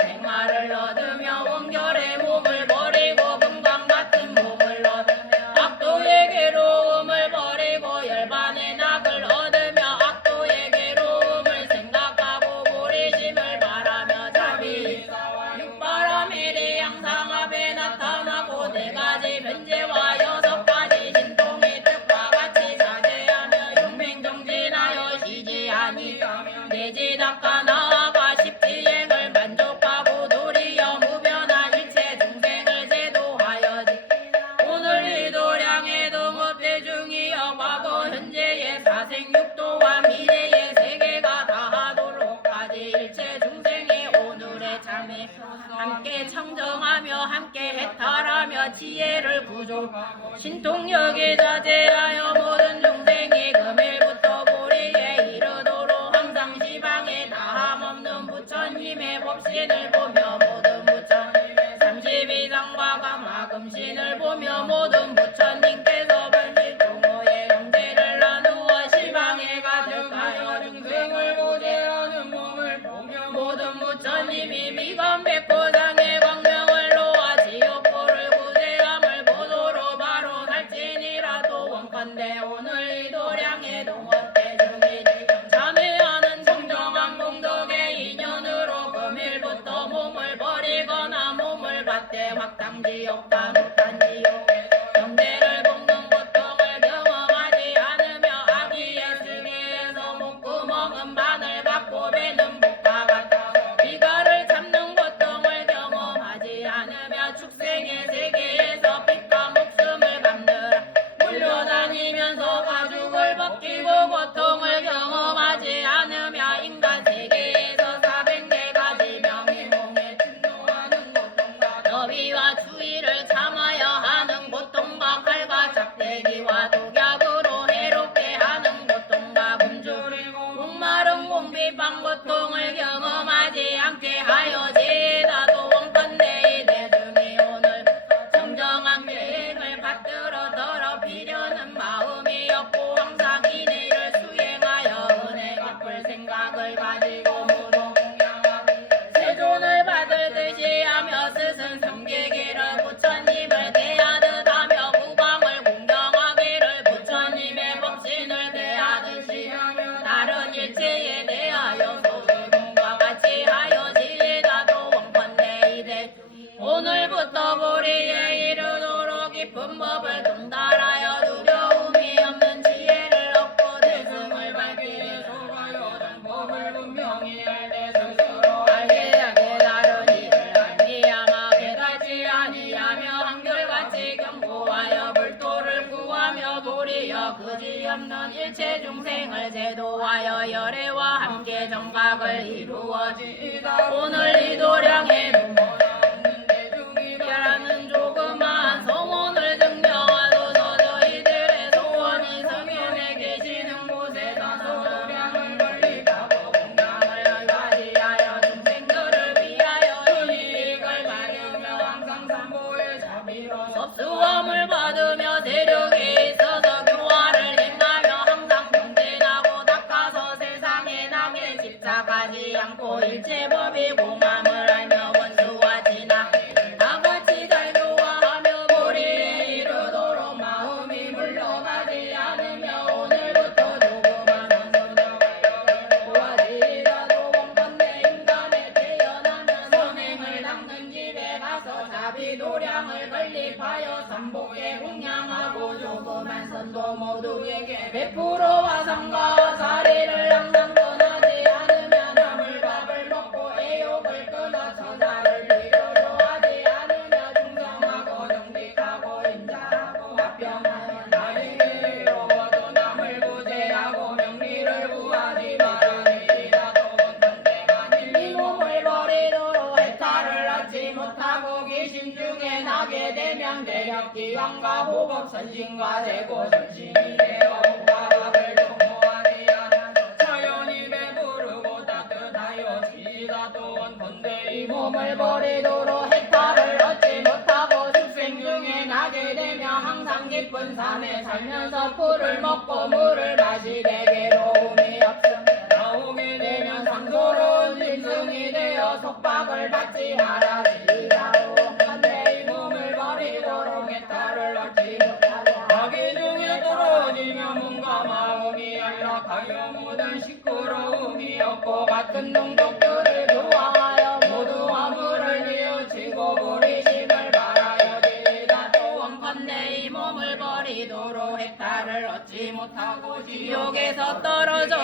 생활을 얻으며 원결의 몸을 버리고 금강 같은 몸을 얻으며 악도의 괴로움을 버리고 열반의 낙을 얻으며 악도의 괴로움을 생각하고 보리심을 바라며 자비사와 육바라밀이 항상 앞에 나타나고 네 가지 변제와 여섯 가지 신통의 뜻과 같이 자제하며 용맹정진하여 시지하니 내지 닦아 나아가 십지행을 만족하고 도리어 무변한 일체 중생을 제도하여 지키라 오늘 이 도량의 동업대중이여 과거 현재의 사생육도와 미래의 세계가 다하도록까지 일체 중생이 오늘의 참에 함께 청정하며 함께 해탈하며 지혜를 부족하고 신통력에 자제하여 모든 중생이 금일부터 보리에 이르도록 항상 지방에 다함없는 부처님의 법신을 보며 모든 부처님의 32상과 가마금신을 보며 모든 부처님께서 발밀동호의 형제를 나누어 시방에 가득하여 중생을 고대하는 몸을 보며 모든 부처님이 미감백고상의 광명을 놓아 지옥고를 구대함을 보도로 바로 살진이라도 원컨대 오늘 이 도량의 동업대중이 참회하는 정정한 공덕의 인연으로 금일부터 몸을 버리거나 몸을 받되 확당지옥 단옥단지옥에서 경대를 볶는 고통을 경험하지 않으며 악의의 세계에서 목구멍은 바늘 받고 배는 복과 같아서 비가를 잡는 고통을 경험하지 않으며 축생의 세계에서 빛과 목숨을 받느라 물려다니면서 가죽을 벗기고 고통을 경험하지 않으며 인간 세계에서 400가지 명의 몸에 진노하는 고통과 너비와 추위를 참아야 하는 고통과 칼과 작대기와 독약으로 해롭게 하는 고통과 굶주리고 목마른 공비방 고통을 경험하지 않게 하여 제다도 원컨대 이 대중이 오늘 정정한 계획을 받들어 더럽히려는 마음이 없고 항상 이내를 수행하여 은혜 갚을 생각을 가지고 모두 공양하기 세존을 받을 듯이 하며 스승 성계기를 부처님을 대하듯 하며 무광을 공경하기를 부처님의 법신을 대하듯이 하며 다른 일체에 대하여 소수공과 같이 하여 지혜다도 원컨대 이대 오늘부터 보리에 이르도록 깊은 법을 통달하여 두려움이 없는 지혜를 얻고 대승을 밝히게 소가요는 법을 분명히 알되 스스로 알게 하게 다른 일을 알미야마 깨닫지 아니 하여 그지없는 일체 중생을 제도하여 열애와 함께 정각을 이루어지이다. 오늘 이 도량에 누모라는 조그만 소원을 증명하소서. 저희들의 소원이 성현에 계시는 곳에서 도량을 건립하고 공양을 과시하여 중생들을 위하여 이익을 받으며 항상 삼보의 자비로 섭수함을 받으며 세력이 있어서 교화를 행하며 항상 경진하고 닦아서 세상에 남의 집착하지 않고 일체 법이 공함을 알며 원수와 진화 다같이 잘 교화하며 보리에 이르도록 마음이 물러가지 않으며 오늘부터 조그만 원수녀가 도와지라도 원컨대 인간에 태어나면 선행을 닦는 집에 가서 자비도량을 건립하여 삼복에 공양하고 조그만 선도 모두에게 베풀어와 삼가와 사리를 항상 떠나지 않으면 남을 밥을 먹고 애욕을 끊어 천하를 필요로 하지 않으며 충성하고 정직하고 인자하고 화평하여 나에게 이로워도 남을 구제하고 명리를 구하지 말아니이라도 원컨대가 이 몸을 버리도록 해탈을 얻지 못하고 귀신 중에 나게 되면 대력 기왕과 호법 선신과 되고 선신이 되어 화합을 도모하지 않아서 자연히 배부르고 따뜻하여 지다도 원컨대 이 몸을 버리도록 해탈을 얻지 못하고 축생 중에 나게 되면 항상 깊은 산에 살면서 풀을 먹고 물을 마시게 괴로움이 없으며 나오게 되면 상소로운 짐승이 되어 속박을 받지 말아지이다도 원컨대 이 몸을 버리도록 해탈을 얻지 못하고 자기 중에 떨어지며 몸과 마음이 안락하여 모든 시끄러움이 없고 같은 동족들을 교화하여 모두 화물을 뉘우치고 보리심을 바라여 지다도 원컨대 이 몸을 버리도록 해탈을 얻지 못하고 지옥에서 떨어져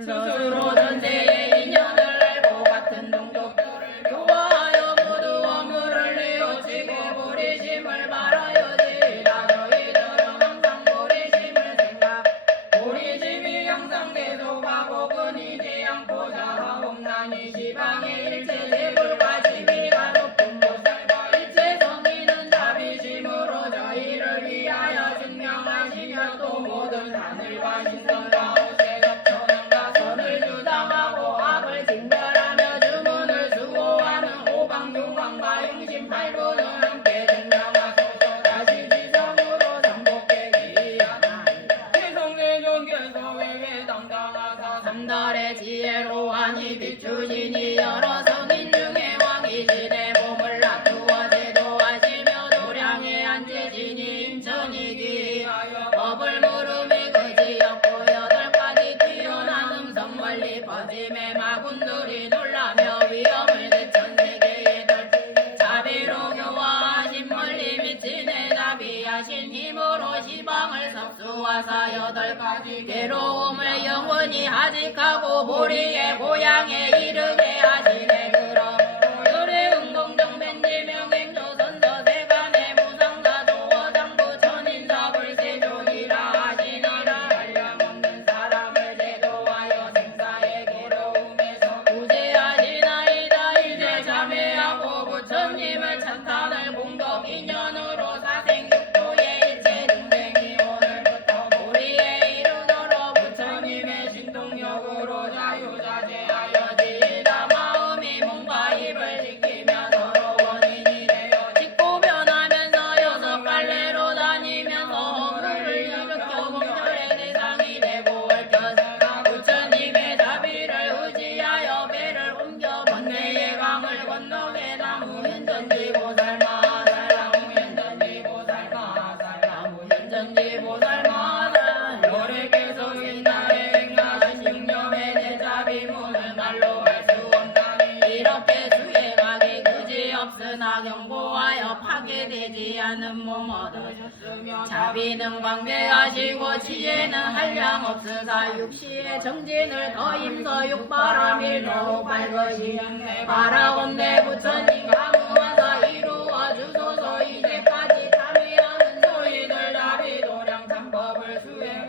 스스로 전세의 인연을 알고 같은 동족들을 교화하여 모두 화물을 뉘우치고 보리심을 바라여 지다. 너희들은 항상 보리심을 생각 보리심이 항상 계속하고 끊이지 않고자 하옵나니 시방의 일체 재물과 지위가 높은 못살과 일체 성의는 자비심으로 저희를 위하여 증명하시며 또 모든 하늘과 신선과 옷에 겹쳐난과 선을 주장하고 악을 징벌하며 주문을 수호하는 오방육왕과 용심팔구는 함께 증명하소서. 다시 지성으로 삼복해 기하나이다. 세성의 종교소에게 당당하사 삼달의 지혜로하니 비추시니 여러 성인 중에 왕이시네 몸을 놔두어 제도하시며 도량에 앉으시니 인천이 귀하여 법을 물음이 그지없고 여덟 가지 뛰어난 음성 멀리 퍼짐에 마군들이 놀라며 위험을 대천세계에 덜지 자비로 교화하신 멀리 미친의 자비하신 힘으로 시방을 섭수하사 여덟 가지 괴로움을 영원히 하직하고 보리의 고향에 이르게 하시네. 그럼 그래 응공정변지 명행조 선서 세간의 무상가 도어장부 천인자 불세존이라 하시니라. 한량없는 사람을 제도하여 생사의 괴로움에서 구제하시나이다. 이제 자매하고 부처님을 찬탄을 공덕 인연으로 사생육도의 일체 중생이 오늘부터 보리에 이르도록 부처님의 신동력으로 자유자재하여 지이다. 마음이 몸과 입을 지키며 서로 원인이 되어 짓고 변하면서 여섯 갈래로 다니면서 허물을 일으켜 공멸의 대상이 되고 얽혀서가 부처님의 자비를 의지하여 배를 옮겨 번뇌의 강을 건너게 나무현전지 보살 마살 나무현전지 보살 마살 나무현전지 보살 마살 요래께서 옛날에 행하신 육념의 대자비문을 말로 할 수 없나니 이렇게 주행하기 그지없으나 경고하여 파괴되지 않은 몸 얻으셨으며 자비는 광대하시고 지혜는 한량없으사 육시의 정진을 더 힘써 육바람일 더욱 밝으시 바라온대 부처님 가무하사 이루어 주소서. 이제까지 참여하는 너희들 자비도량 참법을 수행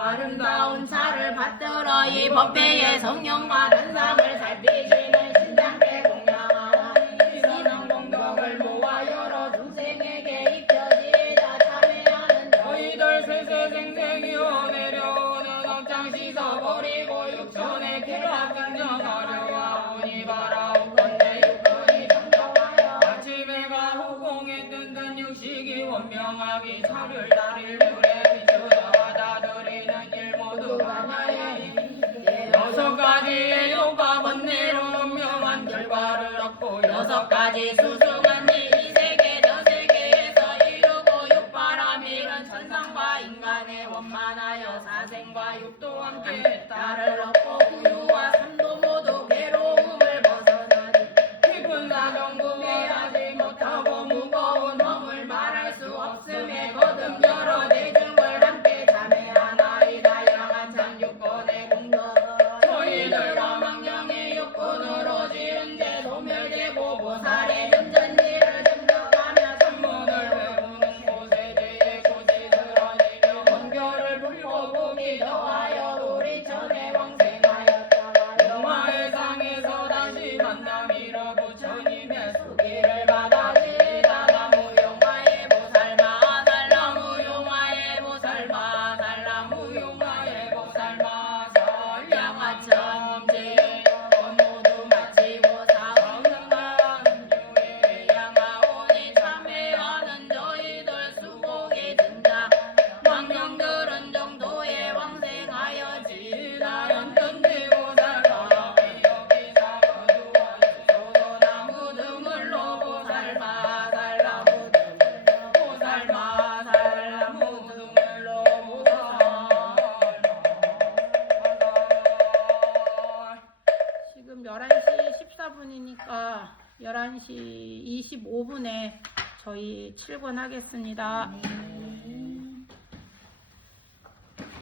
아름다운 차를 받들어 이 법회의 성령과 전상을 살피시는 신장께 공양하오니 선한 공덕을 모아 여러 중생에게 입혀지자 참회하는 너희들 세세생생이여 내려오는 업장 씻어버리고 육천의 피가 등장하려하오니 바라옵건대 육근이 정정하여 아침에 가후 공에 뜬든 육식이 원명하기 차를 다릴 물에 비추어 받아들이는 일 모두 하나에 여섯 가지의 요가 번뇌로 분명한 결과를 얻고 여섯 가지 수승한 일이 세계 저 세계에서 이루고 육바라밀은 천상과 인간의 원만하여 사생과 육도 함께 달을 얻고 구유와 삼도 모두 괴로움을 벗어나니 깊은 사정국에 하지 못하고 무거운 허물 말할 수 없음에 거듭 여러 대중을 함께 참회하나이다. 양한 참 육권의 공덕 저희들과 망령의 육군으로 지은 제 소멸제고 보살의 전전지를 증득하며 천문을 외우는 곳에 제의 곳이 들어지며 원결을 불고 복이 더하여 우리 전에 왕생하였다가 영화의 상에서 다시 만남이라 부처님의 수기를 받아지다. 나무용화의 보살마 살라무용화의 보살마 살라무용화의 보살마 살 양아참 제의 모두 마치고 사응한 주에 양아오니 참회하는 저희들 수복이 든자 왕령들은 정도에 왕생하여 지다 연천지보살과 여기사 거두와 소도나무 등을로 보살마 살라무 등을로 보살마 살라무 등을로 보살마 지금 11시 14분이니까 11시 25분에 저희 출근하겠습니다.